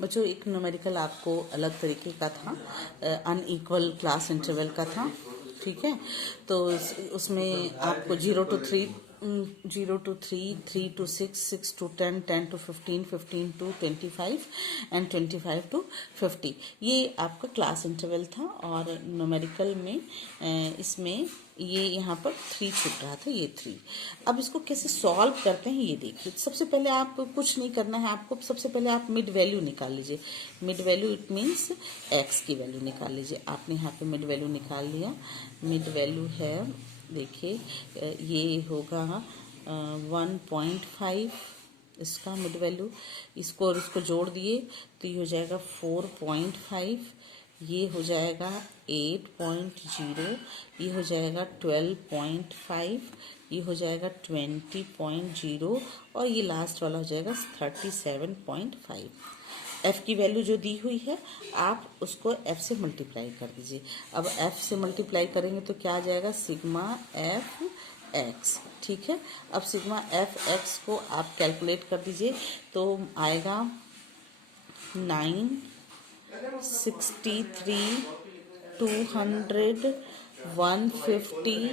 बच्चों एक न्यूमेरिकल आपको अलग तरीके का था, अनइक्वल क्लास इंटरवल का था, ठीक है। तो उसमें आपको 0 to 3, 0 to 3, 3 to 6, 6 to 10, 10 to 15, 15 to 25 and 25 to 50, ये आपका क्लास इंटरवल था। और न्यूमेरिकल में इसमें ये यहाँ पर 3 छूट रहा था, ये 3। अब इसको कैसे सॉल्व करते हैं ये देखिए। सबसे पहले आप कुछ नहीं करना है आपको, सबसे पहले आप मिड वैल्यू निकाल लीजिए। Mid value it means x की वैल्यू निकाल लीजिए। आपने यहाँ पे मिड वैल्यू निकाल लिया। मिड वैल्यू है, देखिए ये होगा 1.5 इसका मिड वैल्यू। इसको और इसको जोड़ दिए तो ये हो जाएगा 4.5, ये हो जाएगा 8.0, ये हो जाएगा 12.5, ये हो जाएगा 20.0 और ये लास्ट वाला हो जाएगा 37.5। एफ की वैल्यू जो दी हुई है आप उसको एफ से मल्टीप्लाई कर दीजिए। अब एफ से मल्टीप्लाई करेंगे तो क्या आ जाएगा, सिग्मा एफ एक्स, ठीक है। अब सिग्मा एफ एक्स को आप कैलकुलेट कर दीजिए तो आएगा 963, 200, 150,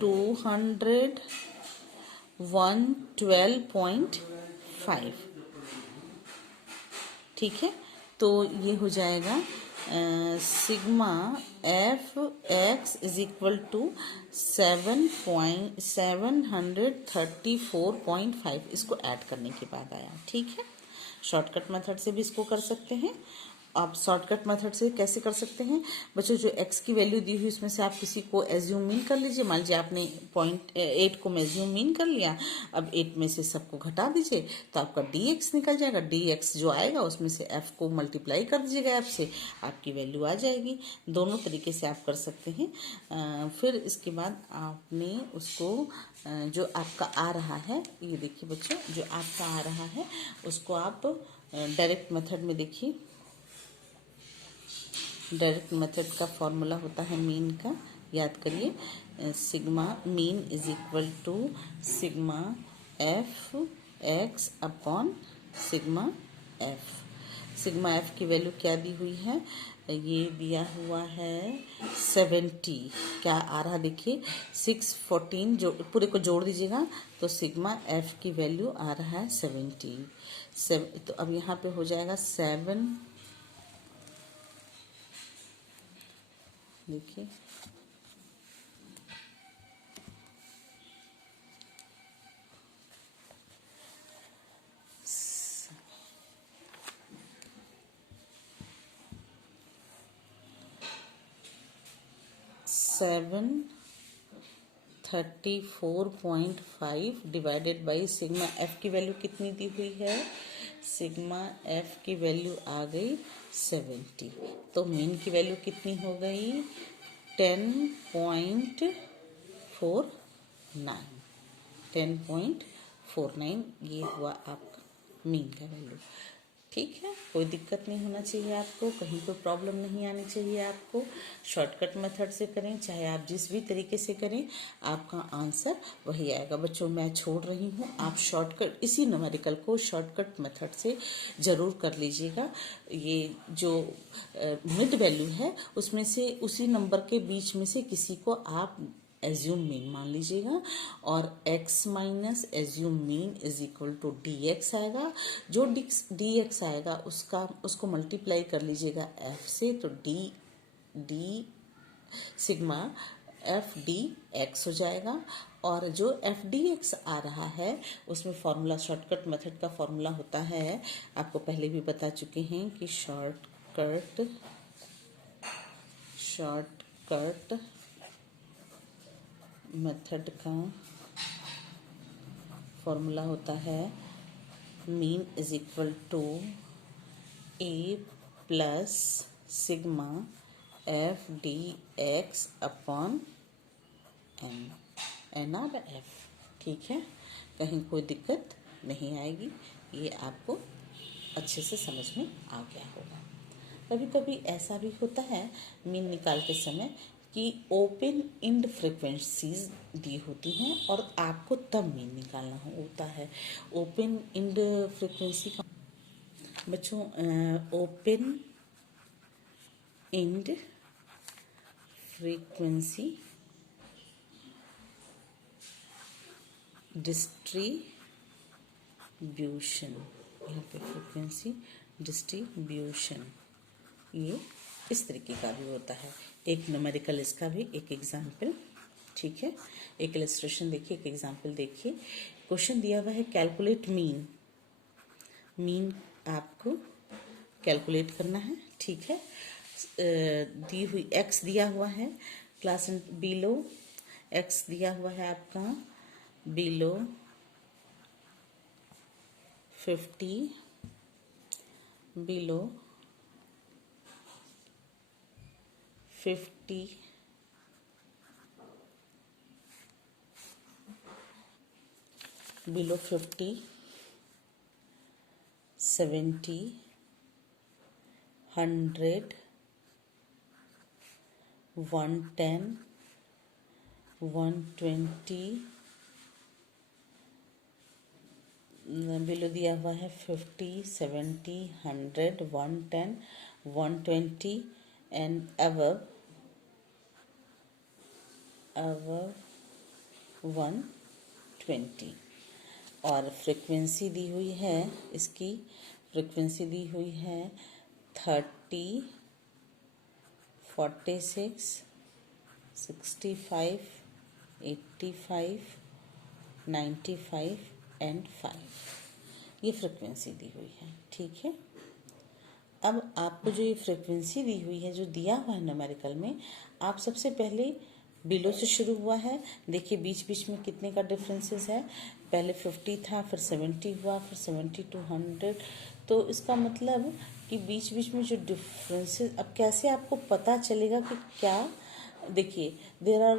200, 112.5, ठीक है। तो ये हो जाएगा sigma f x is equal to 734.5 इसको ऐड करने के बाद आया, ठीक है। शॉर्टकट मेथड से भी इसको कर सकते हैं। आप शॉर्टकट मेथड से कैसे कर सकते हैं बच्चों, जो x की वैल्यू दी हुई उसमें से आप किसी को एज्यूम मीन कर लीजिए। मान लीजिए आपने 0.8 को एज्यूम मीन कर लिया। अब 8 में से सबको घटा दीजिए तो आपका dx निकल जाएगा। dx जो आएगा उसमें से f को मल्टीप्लाई कर दीजिएगा f से, आपकी वैल्यू आ जाएगी। दोनों तरीके से आप कर सकते हैं। फिर इसके बाद आपने उसको जो आपका आ रहा है, ये देखिए बच्चों, जो आपका आ रहा है उसको आप डायरेक्ट मेथड में देखिए। डायरेक्ट मेथड का फॉर्मूला होता है मीन का, याद करिए। Sigma mean is equal to sigma f x upon sigma f. Sigma f की वैल्यू क्या दी हुई है, ये दिया हुआ है 70। क्या आ रहा देखिए 614, जो पूरे को जोड़ दीजिएगा तो सिग्मा एफ की वैल्यू आ रहा है 70। तो अब यहाँ पे हो जाएगा 7, देखिए 734.5 डिवाइडेड बाई सिग्मा एफ की वैल्यू कितनी दी हुई है, सिग्मा एफ की वैल्यू आ गई 70। तो मीन की वैल्यू कितनी हो गई 10.49, 10.49 ये हुआ आपका मीन का वैल्यू, ठीक है। कोई दिक्कत नहीं होना चाहिए आपको, कहीं कोई प्रॉब्लम नहीं आनी चाहिए आपको। शॉर्टकट मेथड से करें चाहे आप जिस भी तरीके से करें, आपका आंसर वही आएगा। बच्चों मैं छोड़ रही हूँ, आप शॉर्टकट इसी न्यूमेरिकल को शॉर्टकट मेथड से ज़रूर कर लीजिएगा। ये जो मिड वैल्यू है उसमें से उसी नंबर के बीच में से किसी को आप एज्यूम मीन मान लीजिएगा और x minus assume mean is equal to dx आएगा। जो dx आएगा उसको मल्टीप्लाई कर लीजिएगा f से, तो d sigma f d x हो जाएगा। और जो एफ डी एक्स आ रहा है उसमें फॉर्मूला, शॉर्टकट मेथड का फॉर्मूला होता है, आपको पहले भी बता चुके हैं कि शॉर्टकट मेथड का फॉर्मूला होता है mean is equal to a plus sigma f d x upon n r f, ठीक है। कहीं कोई दिक्कत नहीं आएगी, ये आपको अच्छे से समझ में आ गया होगा। कभी कभी ऐसा भी होता है मीन निकालते समय कि ओपन इंड फ्रिक्वेंसीज दी होती हैं और आपको तब मीन निकालना होता है। ओपन इंड फ्रिक्वेंसी का बच्चों, ओपन इंड फ्रीक्वेंसी डिस्ट्रीब्यूशन, यहाँ पे फ्रीक्वेंसी डिस्ट्रीब्यूशन, ये इस तरीके का भी होता है। एक न्यूमेरिकल इसका भी एक एग्जाम्पल, ठीक है। एक इलस्ट्रेशन देखिए, एक एग्जाम्पल देखिए। क्वेश्चन दिया हुआ है कैलकुलेट मीन। मीन आपको कैलकुलेट करना है, ठीक है। दी हुई एक्स दिया हुआ है क्लास बिलो, एक्स दिया हुआ है आपका बिलो 50, बिलो 50, बिलो 50, 70, 100, 110, 120, बिलो दिया हुआ है 50, 70, 100, 110, 120 एंड above 120। और फ्रिक्वेंसी दी हुई है, इसकी फ्रिक्वेंसी दी हुई है 30, 46, 65, 85, 95 एंड 5, ये फ्रिक्वेंसी दी हुई है, ठीक है। अब आपको जो ये फ्रिक्वेंसी दी हुई है, जो दिया हुआ है न्यूमेरिकल में, आप सबसे पहले बिलो से शुरू हुआ है। देखिए बीच बीच में कितने का डिफरेंसेस है, पहले 50 था, फिर 70 हुआ, फिर 70 to 100। तो इसका मतलब कि बीच बीच में जो डिफरेंसेस, अब कैसे आपको पता चलेगा कि क्या, देखिए there are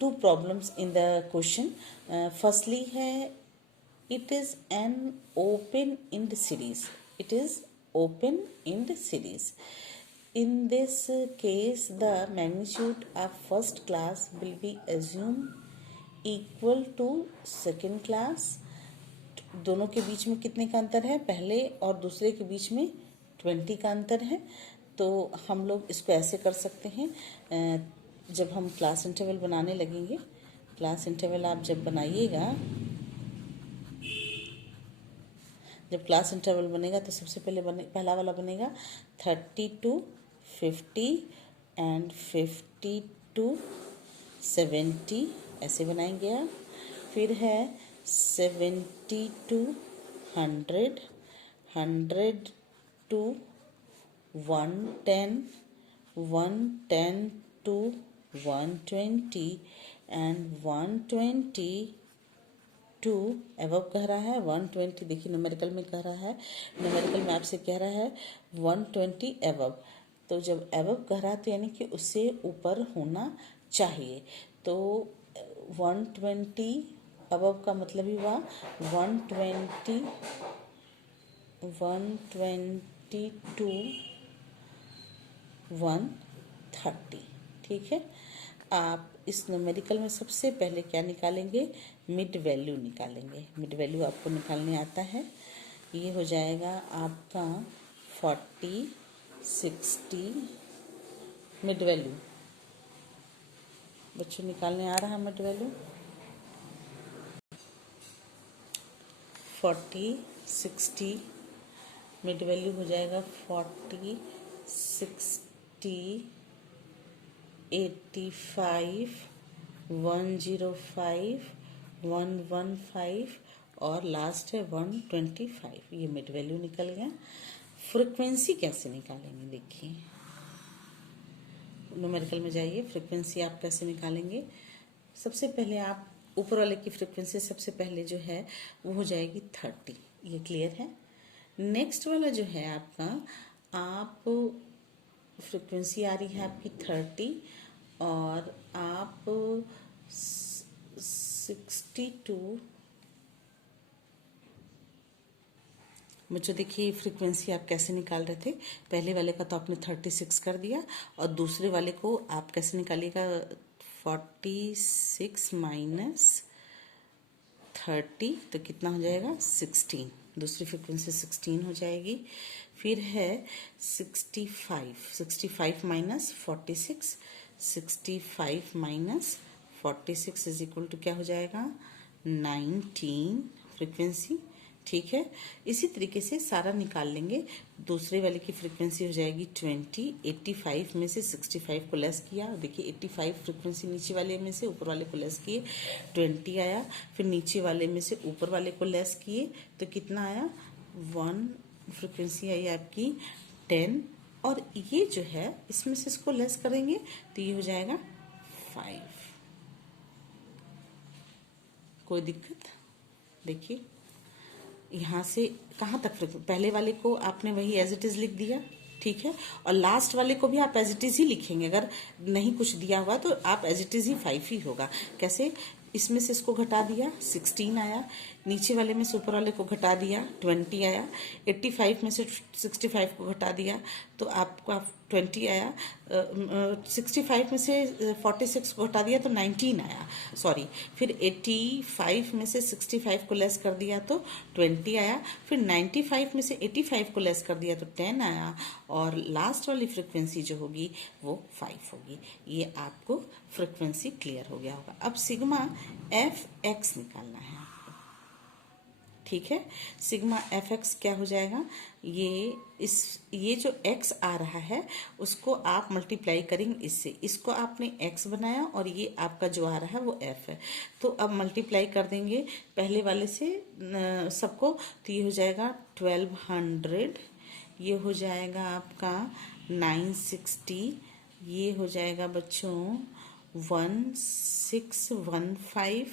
two problems in the question. Firstly है it is an open end series, it is open end series. In this case the magnitude of first class will be assumed equal to second class। दोनों के बीच में कितने का अंतर है, पहले और दूसरे के बीच में 20 का अंतर है। तो हम लोग इसको ऐसे कर सकते हैं, जब हम क्लास इंटरवल बनाने लगेंगे, क्लास इंटरवल आप जब बनाइएगा, जब क्लास इंटरवल बनेगा तो सबसे पहले पहला वाला बनेगा 30 to 50 एंड 50 to 70, ऐसे बनाएंगे आप। फिर है 70 to 100, 100 to 110, 110 to 120 and 120 to एवब कह रहा है 120। देखिए न्यूमेरिकल में कह रहा है, न्यूमेरिकल में आपसे कह रहा है 120 एवब। तो जब एवब कह रहा है तो यानी कि उससे ऊपर होना चाहिए। तो 120 एवब का मतलब ही हुआ 120, 120 टू 130, ठीक है। आप इस न्यूमेरिकल में सबसे पहले क्या निकालेंगे, मिड वैल्यू निकालेंगे। मिड वैल्यू आपको निकालने आता है, ये हो जाएगा आपका 40, 60। मिड वैल्यू बच्चों निकालने आ रहा है, मिड वैल्यू 40, 60। मिड वैल्यू हो जाएगा 40, 60, 85, 105, 115 और लास्ट है 125। ये मिड वैल्यू निकल गया। फ्रिक्वेंसी कैसे निकालेंगे, देखिए न्यूमेरिकल में जाइए, फ्रिक्वेंसी आप कैसे निकालेंगे। सबसे पहले आप ऊपर वाले की फ्रिक्वेंसी सबसे पहले जो है वो हो जाएगी 30, ये क्लियर है। नेक्स्ट वाला जो है आपका, आप फ्रिक्वेंसी आ रही है आपकी 30 और आप 62 बच्चों देखिए फ्रीक्वेंसी आप कैसे निकाल रहे थे। पहले वाले का तो आपने 36 कर दिया और दूसरे वाले को आप कैसे निकालिएगा। 46 माइनस 30 तो कितना हो जाएगा 16। दूसरी फ्रीक्वेंसी 16 हो जाएगी। फिर है 65 minus 46, 65 minus 46 is equal to क्या हो जाएगा 19 फ्रीक्वेंसी। ठीक है, इसी तरीके से सारा निकाल लेंगे। दूसरे वाले की फ्रीक्वेंसी हो जाएगी 20। 85 में से 65 को लेस किया, देखिए 85 फ्रीक्वेंसी नीचे वाले में से ऊपर वाले को लेस किए 20 आया। फिर नीचे वाले में से ऊपर वाले को लेस किए तो कितना आया 1 फ्रीक्वेंसी आई आपकी 10। और ये जो है इसमें से इसको लेस करेंगे तो ये हो जाएगा 5। कोई दिक्कत? देखिए यहाँ से कहाँ तक पहले वाले को आपने वही एज इट इज लिख दिया। ठीक है, और लास्ट वाले को भी आप एज इट इज ही लिखेंगे। अगर नहीं कुछ दिया हुआ तो आप एज इट इज ही 5 ही होगा। कैसे, इसमें से इसको घटा दिया 16 आया, नीचे वाले में से ऊपर वाले को घटा दिया 20 आया, 85 में से 65 को घटा दिया तो आपका 20 आया, 65 में से 46 को घटा दिया तो 19 आया, सॉरी। फिर 85 में से 65 को लेस कर दिया तो 20 आया। फिर 95 में से 85 को लेस कर दिया तो 10 आया। और लास्ट वाली फ्रिक्वेंसी जो होगी वो 5 होगी। ये आपको फ्रिक्वेंसी क्लियर हो गया होगा। अब सिग्मा एफ एक्स निकालना है आपको। ठीक है, सिग्मा एफ एक्स क्या हो जाएगा, ये जो x आ रहा है उसको आप मल्टीप्लाई करेंगे इससे। इसको आपने x बनाया और ये आपका जो आ रहा है वो f है। तो अब मल्टीप्लाई कर देंगे पहले वाले से सबको, तो ये हो जाएगा 1200, ये हो जाएगा आपका 960, ये हो जाएगा बच्चों 1615,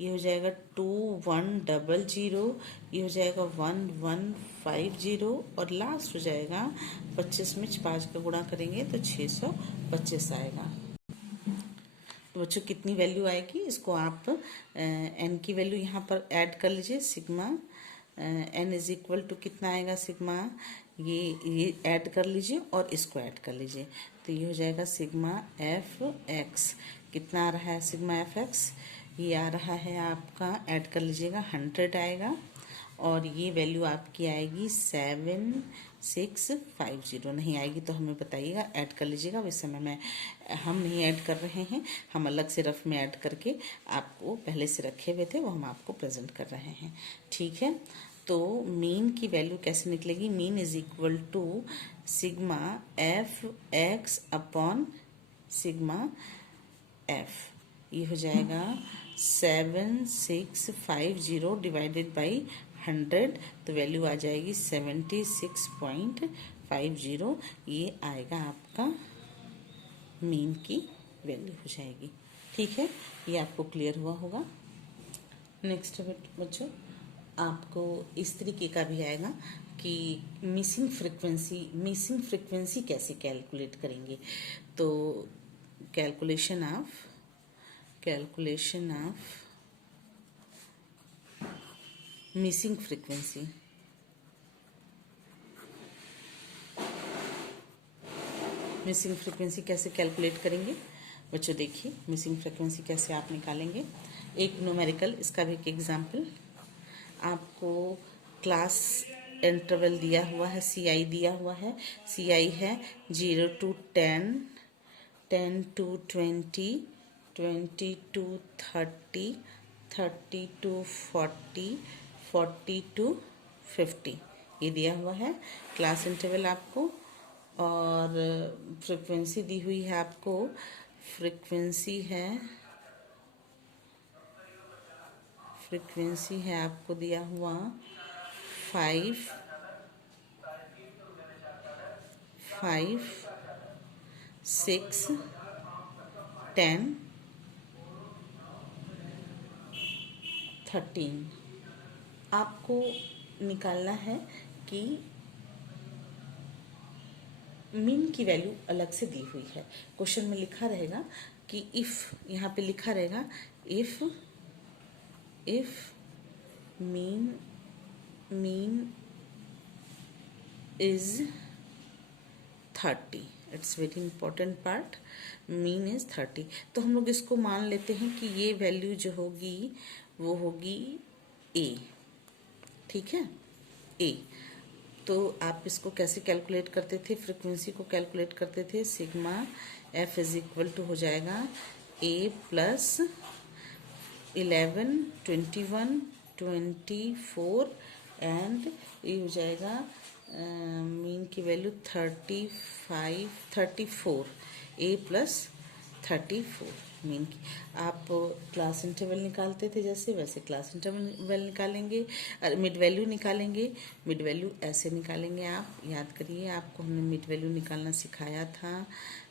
ये हो जाएगा 2100, ये हो जाएगा 1150 और लास्ट हो जाएगा 25 में 5 का गुणा करेंगे तो 625 आएगा। तो बच्चों कितनी वैल्यू आएगी, इसको आप n की वैल्यू यहाँ पर ऐड कर लीजिए। Sigma n is equal to कितना आएगा सिग्मा, ये ऐड कर लीजिए और इसको ऐड कर लीजिए तो ये हो जाएगा सिग्मा एफ एक्स। कितना आ रहा है सिग्मा एफ एक्स, ये आ रहा है आपका, ऐड कर लीजिएगा 100 आएगा और ये वैल्यू आपकी आएगी 7650। नहीं आएगी तो हमें बताइएगा, ऐड कर लीजिएगा। इस समय में हम नहीं ऐड कर रहे हैं, हम अलग से रफ में ऐड करके आपको पहले से रखे हुए थे वो हम आपको प्रेजेंट कर रहे हैं। ठीक है, तो मीन की वैल्यू कैसे निकलेगी, mean is equal to sigma f x upon sigma f. ये हो जाएगा 7650 डिवाइडेड बाई 100 तो वैल्यू आ जाएगी 76.50। ये आएगा आपका मीन की वैल्यू हो जाएगी। ठीक है, ये आपको क्लियर हुआ होगा। नेक्स्ट बच्चों आपको इस तरीके का भी आएगा कि मिसिंग फ्रीक्वेंसी कैसे कैलकुलेट करेंगे। तो कैलकुलेशन ऑफ मिसिंग फ्रीक्वेंसी, कैसे कैलकुलेट करेंगे बच्चों। देखिए मिसिंग फ्रीक्वेंसी कैसे आप निकालेंगे। एक न्यूमेरिकल, इसका भी एक एग्जाम्पल आपको, क्लास इंटरवल दिया हुआ है, CI दिया हुआ है। CI है 0 to 10, 10 to 20, 20 to 30, 30 to 40, 40 to 50, ये दिया हुआ है क्लास इंटरवल आपको। और फ्रीक्वेंसी दी हुई है आपको, फ्रीक्वेंसी है आपको दिया हुआ 5, 6, 10, 13। आपको निकालना है कि मीन की वैल्यू अलग से दी हुई है। क्वेश्चन में लिखा रहेगा कि इफ, यहाँ पे लिखा रहेगा if mean is 30। It's very important part. Mean is 30। तो हम लोग इसको मान लेते हैं कि ये वैल्यू जो होगी वो होगी ए। ठीक है, ए। तो आप इसको कैसे कैलकुलेट करते थे? फ्रिक्वेंसी को कैलकुलेट करते थे, sigma f is equal to हो जाएगा ए प्लस 11, 21, 24 एंड ये हो जाएगा मीन की वैल्यू 34 ए प्लस 34 मीन की। आप क्लास इंटरवल निकालते थे जैसे, वैसे क्लास इंटरवल निकालेंगे, मिड वैल्यू निकालेंगे। मिड वैल्यू ऐसे निकालेंगे, आप याद करिए, आपको हमने मिड वैल्यू निकालना सिखाया था।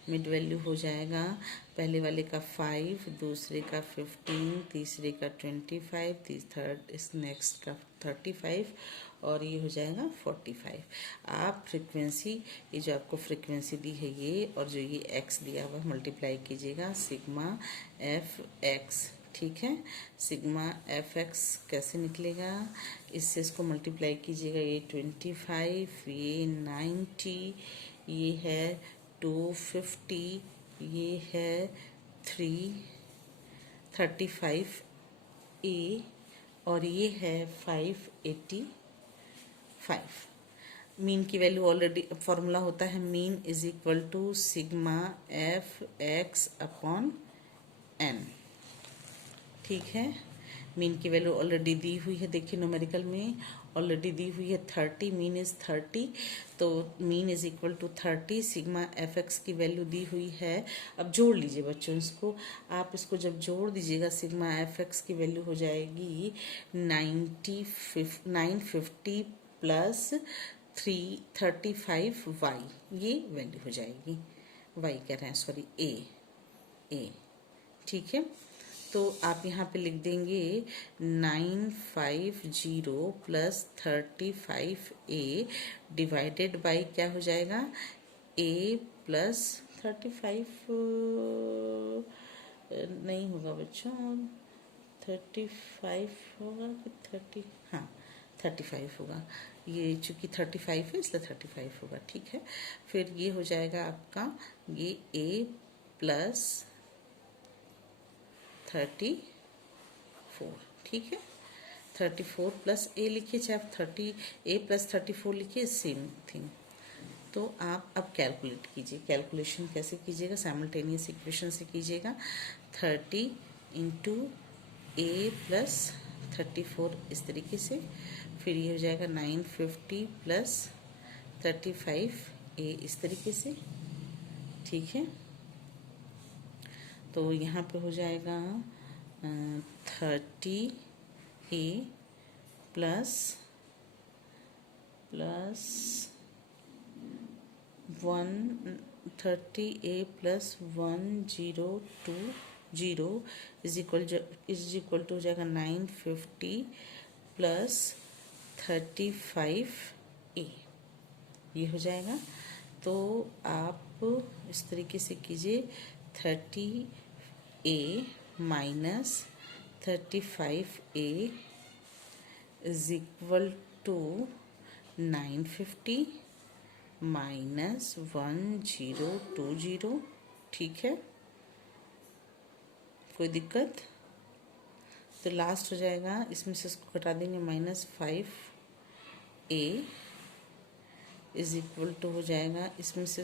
मिड वैल्यू हो जाएगा पहले वाले का 5, दूसरे का 15, तीसरे का 25, थर्ड इस नेक्स्ट का 35 और ये हो जाएगा 45। आप फ्रिक्वेंसी, ये जो आपको फ्रिक्वेंसी दी है ये और जो ये एक्स दिया हुआ मल्टीप्लाई कीजिएगा सिग्मा एफ एक्स। ठीक है, सिग्मा एफ एक्स कैसे निकलेगा? इससे इसको मल्टीप्लाई कीजिएगा, ये 25, ये 90, ये है 250, ये है 335 ए और ये है 585। मीन की वैल्यू ऑलरेडी फॉर्मूला होता है mean is equal to sigma f x upon n. ठीक है, मीन की वैल्यू ऑलरेडी दी हुई है, देखिए न्यूमेरिकल में ऑलरेडी दी हुई है 30, मीन इज 30। तो mean is equal to 30, sigma f x की वैल्यू दी हुई है। अब जोड़ लीजिए बच्चों इसको, आप इसको जब जोड़ दीजिएगा सिग्मा एफ एक्स की वैल्यू हो जाएगी 950 प्लस 335 वाई, ये वैल्यू हो जाएगी। वाई कह रहे हैं, सॉरी ए। ठीक है, तो आप यहाँ पे लिख देंगे 950 प्लस 35 डिवाइडेड बाई क्या हो जाएगा ए प्लस 35 नहीं होगा बच्चों, 35 होगा कि 30, हाँ 35 होगा। ये चूंकि 35 है इसलिए 35 होगा। ठीक है, फिर ये हो जाएगा आपका ये ए प्लस 34। ठीक है, 34 प्लस ए लिखिए, चाहे आप 30 ए प्लस 34 लिखिए, सेम थिंग। तो आप अब कैलकुलेट कीजिए, कैलकुलेशन कैसे कीजिएगा? साइमल्टेनियस इक्वेशन से कीजिएगा। 30 इंटू ए प्लस 34 इस तरीके से, फिर ये हो जाएगा 950 प्लस 35 ए इस तरीके से। ठीक है, तो यहाँ पे हो जाएगा 30 a plus 130 a plus 1020 is equal to हो जाएगा 950 प्लस 35 ए, ये हो जाएगा। तो आप इस तरीके से कीजिए, 30 a minus 35 a is equal to 950 minus 1020। ठीक है, कोई दिक्कत? तो लास्ट हो जाएगा, इसमें से इसको घटा देंगे, -5 ए इज इक्वल टू हो जाएगा, इसमें से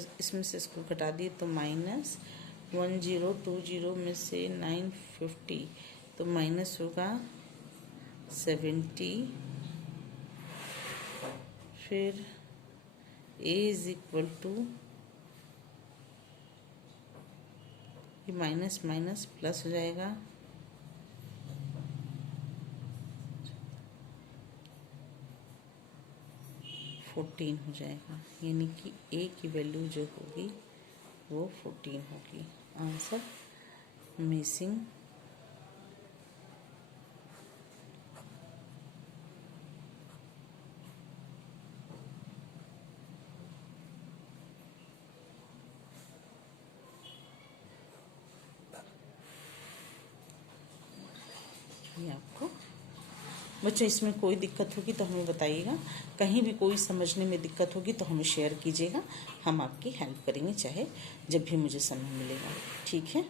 इसको घटा दिए तो -1020 में से 950 तो माइनस होगा 70, फिर ए इज इक्वल टू, ये माइनस माइनस प्लस हो जाएगा 14 हो जाएगा, यानी कि ए की वैल्यू जो होगी वो 14 होगी। Answer missing. ये आपको बच्चों इसमें कोई दिक्कत होगी तो हमें बताइएगा, कहीं भी कोई समझने में दिक्कत होगी तो हमें शेयर कीजिएगा, हम आपकी हेल्प करेंगे, चाहे जब भी मुझे समय मिलेगा। ठीक है।